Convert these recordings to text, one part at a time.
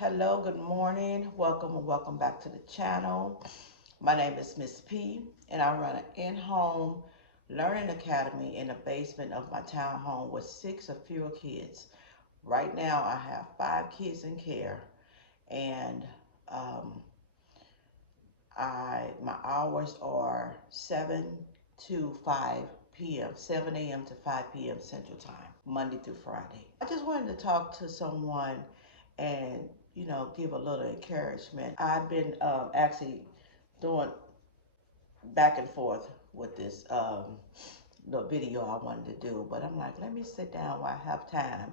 Hello, good morning. Welcome and welcome back to the channel. My name is Miss P, and I run an in-home learning academy in the basement of my townhome with 6 or fewer kids. Right now, I have 5 kids in care, and um, my hours are 7 to 5 p.m., 7 a.m. to 5 p.m. Central Time, Monday through Friday. I just wanted to talk to someone and give a little encouragement. I've been actually doing back and forth with this little video I wanted to do, but I'm like, let me sit down while I have time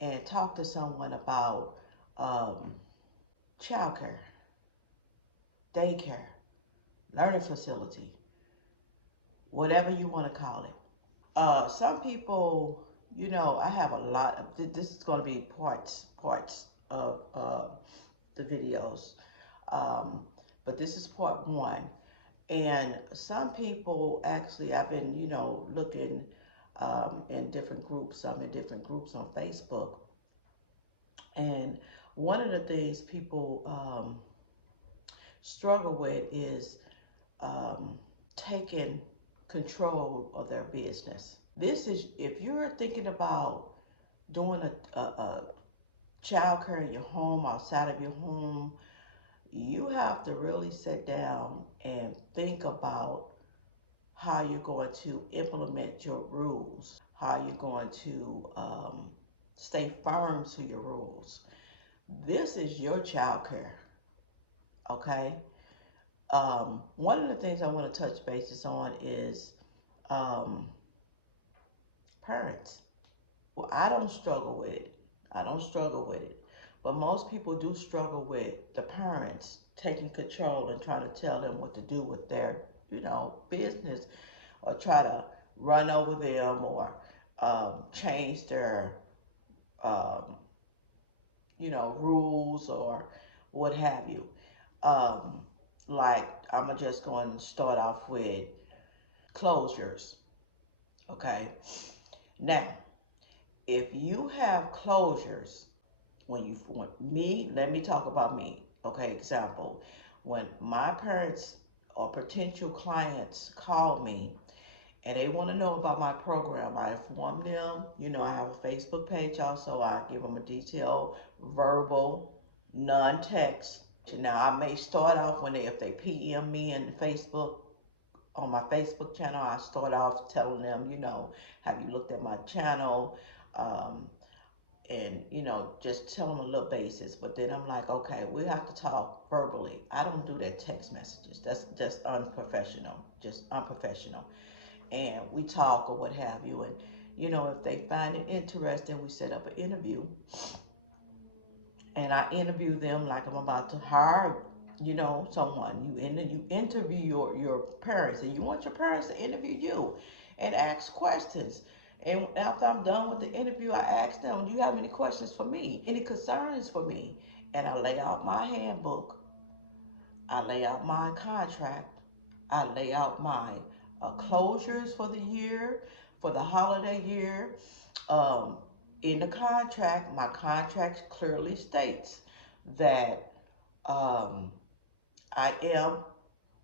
and talk to someone about um, childcare, daycare, learning facility, whatever you want to call it. Some people, I have a lot of, this is going to be parts of the videos. Um, but this is part one. And some people actually, I've been, looking in different groups. I'm in different groups on Facebook. And one of the things people struggle with is um, taking control of their business. This is, if you're thinking about doing a child care in your home, outside of your home, you have to really sit down and think about how you're going to implement your rules, how you're going to stay firm to your rules. This is your child care, okay? One of the things I want to touch bases on is um, parents. Well, I don't struggle with it. I don't struggle with it. But most people do struggle with the parents taking control and trying to tell them what to do with their, business, or try to run over them, or change their, um, rules or what have you. Um, like, I'm just going to start off with closures, okay? Now, if you have closures, when me, let me talk about me, okay? Example, when my parents or potential clients call me and they want to know about my program, I inform them. I have a Facebook page also. I give them a detailed verbal, non-text. Now, I may start off when if they PM me in Facebook, on my Facebook channel, I start off telling them, have you looked at my channel? Um, and just tell them a little basis. But then I'm like, okay, we have to talk verbally. I don't do that text messages. That's just unprofessional. Just unprofessional. And we talk or what have you. And if they find it interesting, we set up an interview. And I interview them like I'm about to hire, someone. You interview your parents, and you want your parents to interview you and ask questions. And after I'm done with the interview, I ask them, do you have any questions for me? Any concerns for me? And I lay out my handbook. I lay out my contract. I lay out my closures for the year, for the holiday year. Um, in the contract, my contract clearly states that I am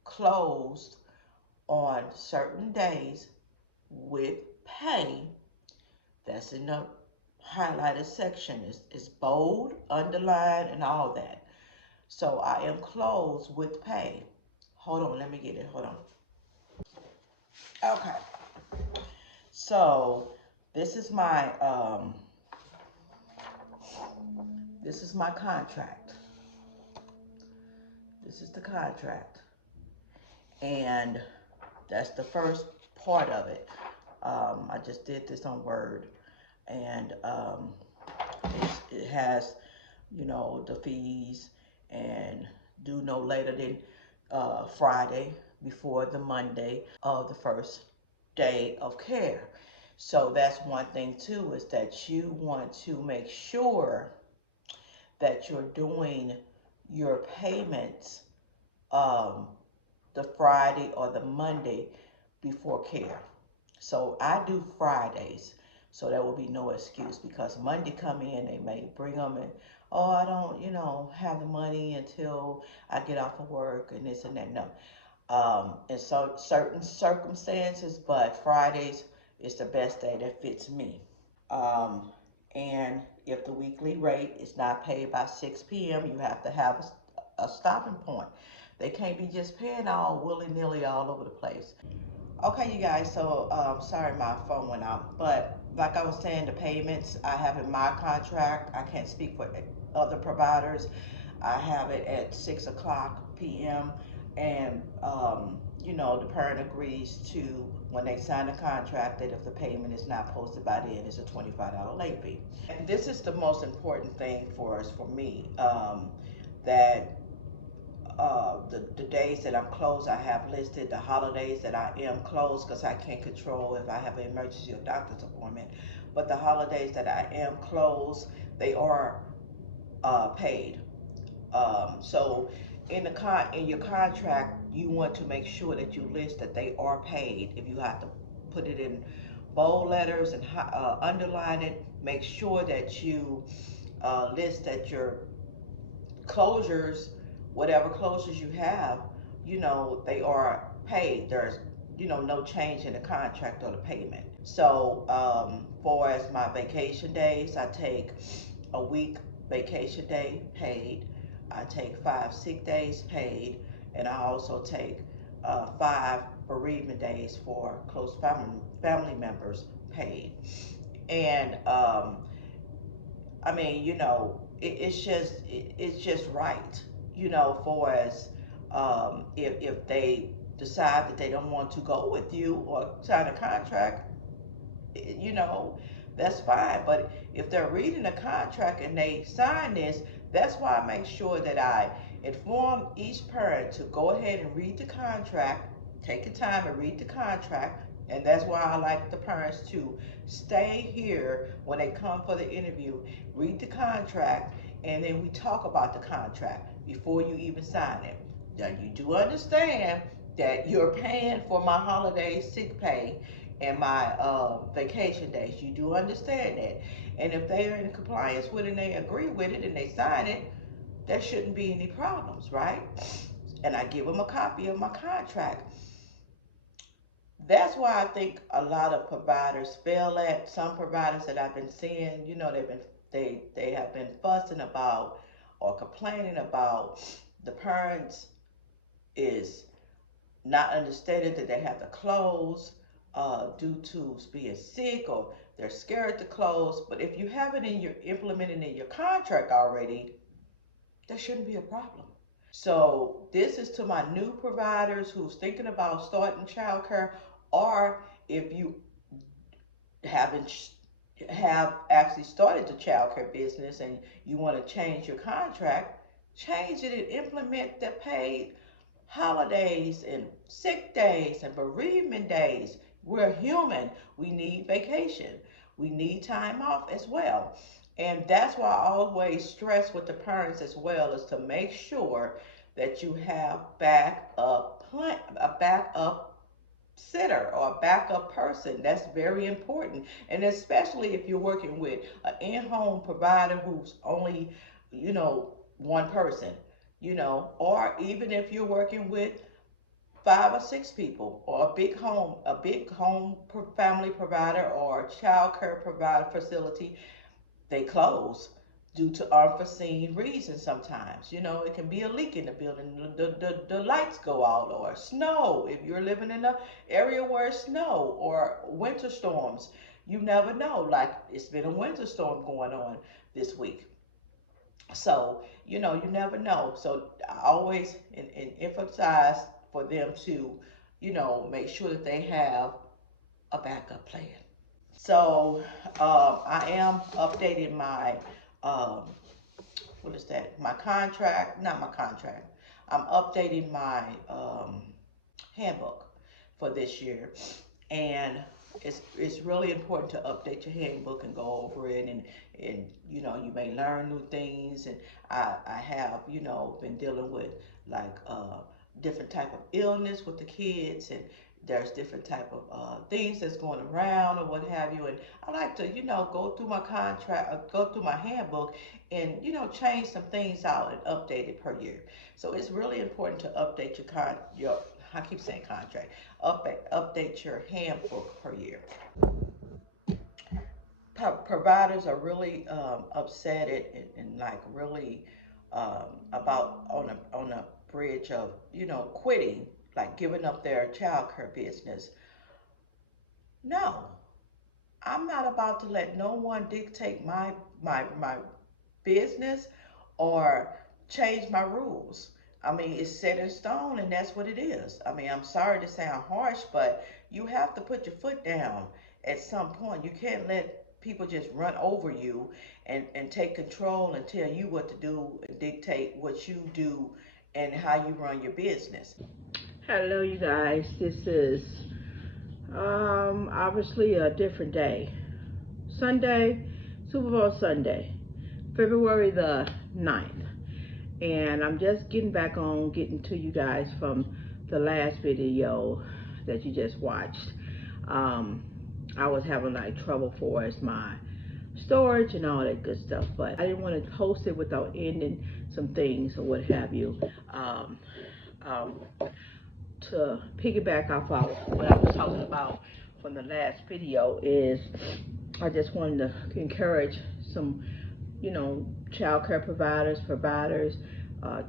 closed on certain days with pay. That's in the highlighted section. It's bold, underlined, and all that. So I am closed with pay. Hold on, let me get it. Hold on. Okay. So this is my contract. This is the contract. And that's the first part of it. I just did this on Word, and it has, the fees, and due no later than Friday before the Monday of the first day of care. So that's one thing too, is that you want to make sure that you're doing your payments um, the Friday or the Monday before care. So I do Fridays, so there will be no excuse, because Monday come in, they may bring them in oh, I don't, have the money until I get off of work and this and that. No. In so certain circumstances, but Fridays is the best day that fits me. Um, and if the weekly rate is not paid by 6 p.m., you have to have a stopping point. They can't be just paying all willy-nilly all over the place. Okay, you guys, so sorry my phone went out, but like I was saying, the payments I have in my contract, I can't speak for other providers. I have it at 6 o'clock p.m. and the parent agrees to, when they sign the contract, that if the payment is not posted by then, it's a $25 late fee. And this is the most important thing for us, for me, that the days that I'm closed, I have listed the holidays that I am closed because I can't control if I have an emergency or doctor's appointment. But the holidays that I am closed, they are paid. So in your contract, you want to make sure that you list that they are paid. If you have to put it in bold letters and underline it, make sure that you list that your closures, whatever closures you have, they are paid. There's, no change in the contract or the payment. So, for as my vacation days, I take a week vacation day paid. I take 5 sick days paid, and I also take 5 bereavement days for close family members paid. And I mean, it's just right, for as if they decide that they don't want to go with you or sign a contract, you know, that's fine. But if they're reading the contract and they sign this, that's why I make sure that I inform each parent to go ahead and read the contract, take the time and read the contract. And that's why I like the parents to stay here when they come for the interview, read the contract, and then we talk about the contract before you even sign it. Now, you do understand that you're paying for my holiday sick pay and my vacation days. You do understand that. And if they are in compliance with it and they agree with it and they sign it, there shouldn't be any problems, right? And I give them a copy of my contract. That's why I think a lot of providers fail at. Some providers that I've been seeing, they have been fussing about or complaining about the parents is not understanding that they have to close due to being sick, or they're scared to close. But if you have it in your implemented in your contract already, there shouldn't be a problem. So this is to my new providers who's thinking about starting childcare, or if you haven't have actually started the childcare business and you want to change your contract, change it and implement the paid holidays and sick days and bereavement days. We're human. We need vacation. We need time off as well. And that's why I always stress with the parents as well, is to make sure that you have a backup sitter or a backup person. That's very important. And especially if you're working with an in-home provider who's only, one person, or even if you're working with 5 or 6 people, or a big home family provider or child care provider facility, they close due to unforeseen reasons sometimes. It can be a leak in the building, the lights go out, or snow. If you're living in an area where it's snow, or winter storms, you never know. Like, it's been a winter storm going on this week. So, you never know. So I always emphasize for them to, make sure that they have a backup plan. So I am updating my, um, what is that? My contract, not my contract. I'm updating my handbook for this year. And it's really important to update your handbook and go over it, and you may learn new things. And I have been dealing with, like, different type of illness with the kids, and There's different type of things that's going around or what have you, and I like to, go through my contract, go through my handbook, and change some things out and update it per year. So it's really important to update your I keep saying contract, update your handbook per year. Providers are really upset and like really about on a bridge of quitting, like giving up their childcare business. No, I'm not about to let no one dictate my business or change my rules. I mean, it's set in stone and that's what it is. I mean, I'm sorry to sound harsh, but you have to put your foot down at some point. You can't let people just run over you and take control and tell you what to do and dictate what you do and how you run your business. Hello, you guys. This is obviously a different day. Sunday, Super Bowl Sunday, February the 9th. And I'm just getting back on getting to you guys from the last video that you just watched. Um, I was having like trouble for as my storage and all that good stuff, but I didn't want to post it without ending some things or what have you. Um, um, to piggyback off of what I was talking about from the last video is I just wanted to encourage some, child care providers,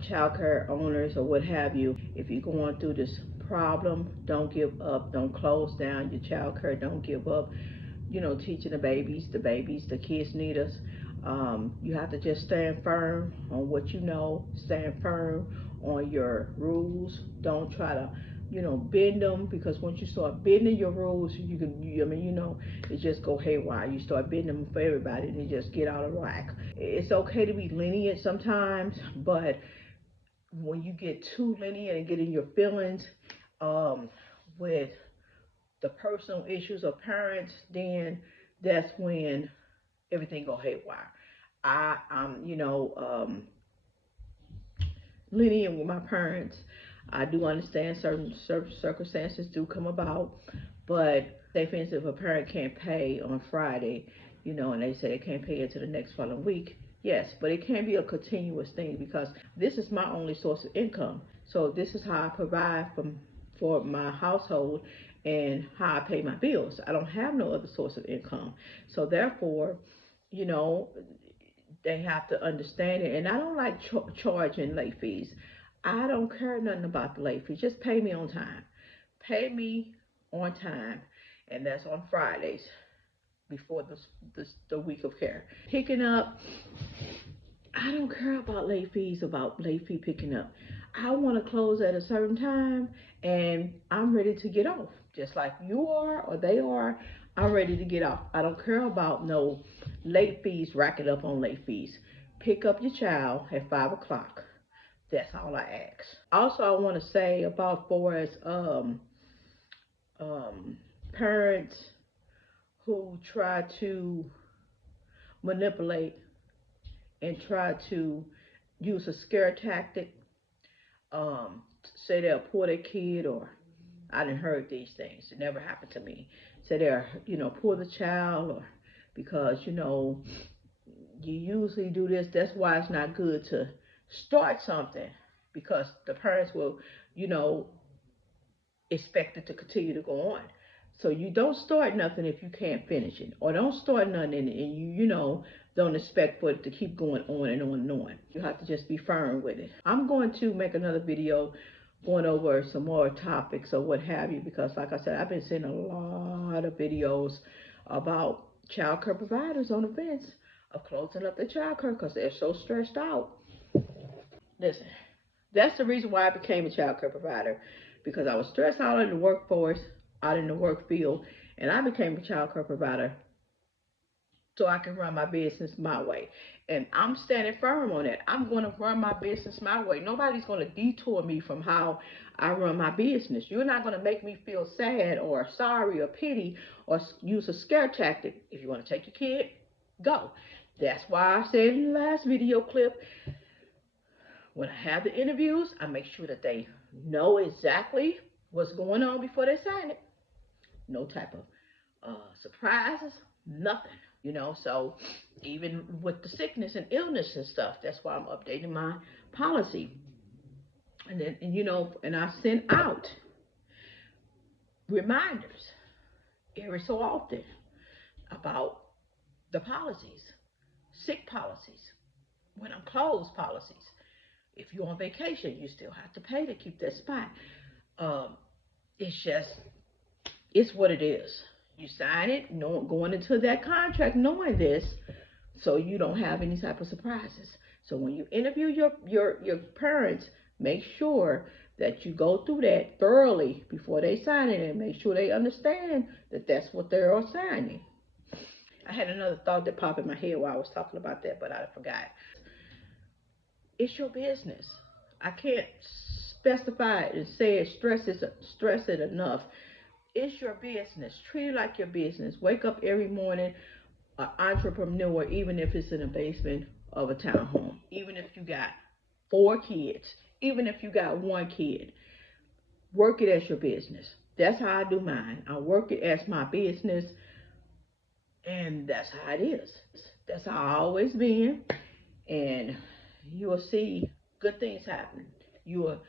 child care owners or what have you. If you're going through this problem, don't give up. Don't close down your child care. Don't give up, teaching the kids need us. You have to just stand firm on what you know, stand firm on your rules. Don't try to, bend them, because once you start bending your rules, it just go haywire. You start bending them for everybody and it just get out of whack. It's okay to be lenient sometimes, but when you get too lenient and get in your feelings um, with the personal issues of parents, then that's when everything go haywire. I'm, lenient with my parents. I do understand certain circumstances do come about, but say for instance, if a parent can't pay on Friday, and they say they can't pay until the next following week, yes, but it can't be a continuous thing because this is my only source of income. So this is how I provide for my household and how I pay my bills. I don't have no other source of income. So therefore, you know, they have to understand it. And I don't like charging late fees. I don't care nothing about the late fees. Just pay me on time. Pay me on time, and that's on Fridays before the week of care. Picking up, I don't care about late fees, about late fee picking up. I want to close at a certain time, and I'm ready to get off, just like you are or they are. I'm ready to get off. I don't care about no late fees, racking up on late fees. Pick up your child at 5 o'clock. That's all I ask. Also, I want to say about for as parents who try to manipulate and try to use a scare tactic, say they'll pull their kid, or I didn't heard these things. It never happened to me. Say they'll, pull the child, or because, you usually do this. That's why it's not good to start something, because the parents will, you know, expect it to continue to go on. So you don't start nothing if you can't finish it, or don't start nothing and you don't expect for it to keep going on and on and on. You have to just be firm with it. I'm going to make another video going over some more topics or what have you, because like I said, I've been seeing a lot of videos about child care providers on the fence of closing up their child care because they're so stressed out. Listen, that's the reason why I became a child care provider, because I was stressed out in the workforce, out in the work field, and I became a child care provider so I can run my business my way. And I'm standing firm on that. I'm going to run my business my way. Nobody's going to detour me from how I run my business. You're not going to make me feel sad or sorry or pity or use a scare tactic. If you want to take your kid, go. That's why I said in the last video clip, when I have the interviews, I make sure that they know exactly what's going on before they sign it. No type of surprises, nothing. So even with the sickness and illness and stuff, that's why I'm updating my policy. And then, and I send out reminders every so often about the policies, sick policies, when I'm closed policies. If you're on vacation, you still have to pay to keep that spot. Um, it's just, it's what it is. You sign it, going into that contract, knowing this, so you don't have any type of surprises. So when you interview your parents, make sure that you go through that thoroughly before they sign it, and make sure they understand that that's what they're signing. I had another thought that popped in my head while I was talking about that, but I forgot. It's your business. I can't specify it and say it, stress it enough. It's your business. Treat it like your business. Wake up every morning an entrepreneur, even if it's in the basement of a townhome, even if you got 4 kids, even if you got 1 kid, work it as your business. That's how I do mine. I work it as my business, and that's how it is. That's how I always been, and you will see good things happen. You will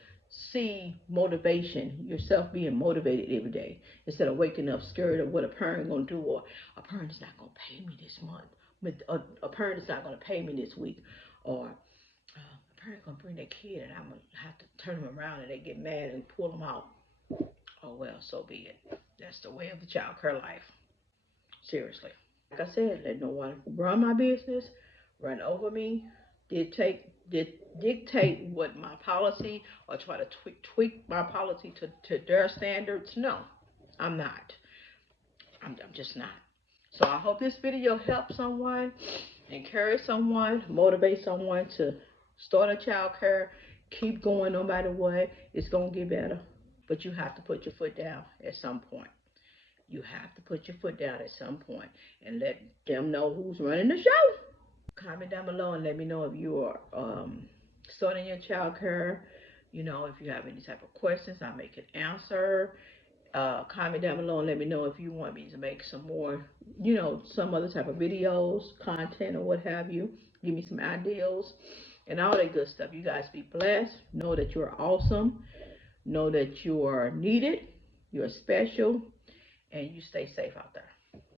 see motivation, yourself being motivated every day instead of waking up scared of what a parent gonna do, or a parent is not gonna pay me this month, a parent is not gonna pay me this week, or a parent gonna bring their kid and I'm gonna have to turn them around and they get mad and pull them out. Oh well, so be it. That's the way of the child care life. Seriously. Like I said, let no one run my business, run over me, dictate what my policy, or try to tweak my policy to their standards. No, I'm not. I'm just not. So I hope this video helps someone, encourage someone, motivate someone to start a child care. Keep going no matter what. It's going to get better. But you have to put your foot down at some point. You have to put your foot down at some point and let them know who's running the show. Comment down below and let me know if you are starting your child care. If you have any type of questions, I may can answer. Comment down below and let me know if you want me to make some more, some other type of videos, content, or what have you. Give me some ideas and all that good stuff. You guys be blessed. Know that you're awesome. Know that you are needed. You're special. And you stay safe out there.